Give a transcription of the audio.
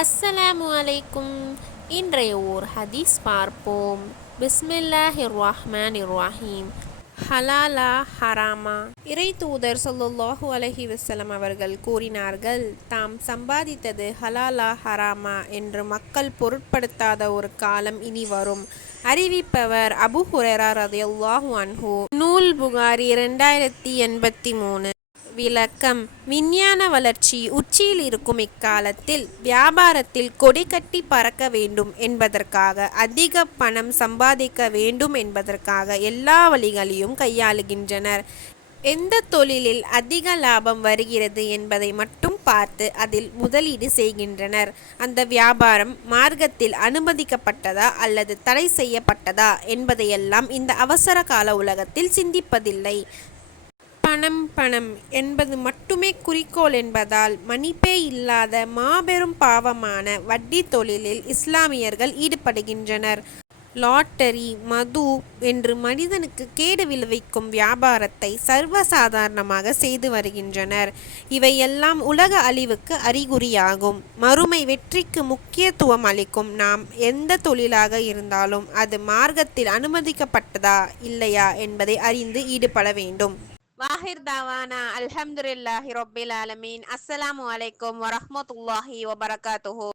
அஸ்ஸலாமு அலைக்கும். இன்றைய ஓர் ஹதீஸ் பார்ப்போம். பிஸ்மில்லாஹிர் ரஹ்மானிர் ரஹீம். ஹலாலா ஹராமா? இறை தூதர் ஸல்லல்லாஹு அலைஹி வஸல்லம் அவர்கள் கூறினார்கள், தாம் சம்பாதித்தது ஹலாலா ஹராமா என்று மக்கள் பொருட்படுத்தாத ஒரு காலம் இனி வரும். அறிவிப்பவர் அபூ ஹுரைரா ரலியல்லாஹு அன்ஹு. நூல் புகாரி 2083. விளக்கம்: விஞ்ஞான வளர்ச்சி உச்சியில் இருக்கும் இக்காலத்தில் வியாபாரத்தில் கொடி கட்டி பறக்க வேண்டும் என்பதற்காக, அதிக பணம் சம்பாதிக்க வேண்டும் என்பதற்காக எல்லா வழிகளையும் கையாளுகின்றனர். எந்த தொழிலில் அதிக லாபம் வருகிறது என்பதை மட்டும் பார்த்து அதில் முதலீடு செய்கின்றனர். அந்த வியாபாரம் மார்க்கத்தில் அனுமதிக்கப்பட்டதா அல்லது தடை செய்யப்பட்டதா என்பதையெல்லாம் இந்த அவசர கால உலகத்தில் சிந்திப்பதில்லை. பணம் பணம் என்பது மட்டுமே குறிக்கோள் என்பதால் மன்னிப்பே இல்லாத மாபெரும் பாவமான வட்டி தொழிலில் இஸ்லாமியர்கள் ஈடுபடுகின்றனர். லாட்டரி, மது என்று மனிதனுக்கு கேடு விளைவிக்கும் வியாபாரத்தை சர்வசாதாரணமாக செய்து வருகின்றனர். இவையெல்லாம் உலக அழிவுக்கு அறிகுறியாகும். மறுமை வெற்றிக்கு முக்கியத்துவம் அளிக்கும் நாம் எந்த தொழிலாக இருந்தாலும் அது மார்க்கத்தில் அனுமதிக்கப்பட்டதா இல்லையா என்பதை அறிந்து ஈடுபட வேண்டும். வாஹிர் தாவானா அல்ஹம்துலில்லாஹி ரொப்பில் ஆலமீன். அஸ்ஸலாமு அலைக்கும் வரஹ்மத்துல்லாஹி வபரகாத்துஹு.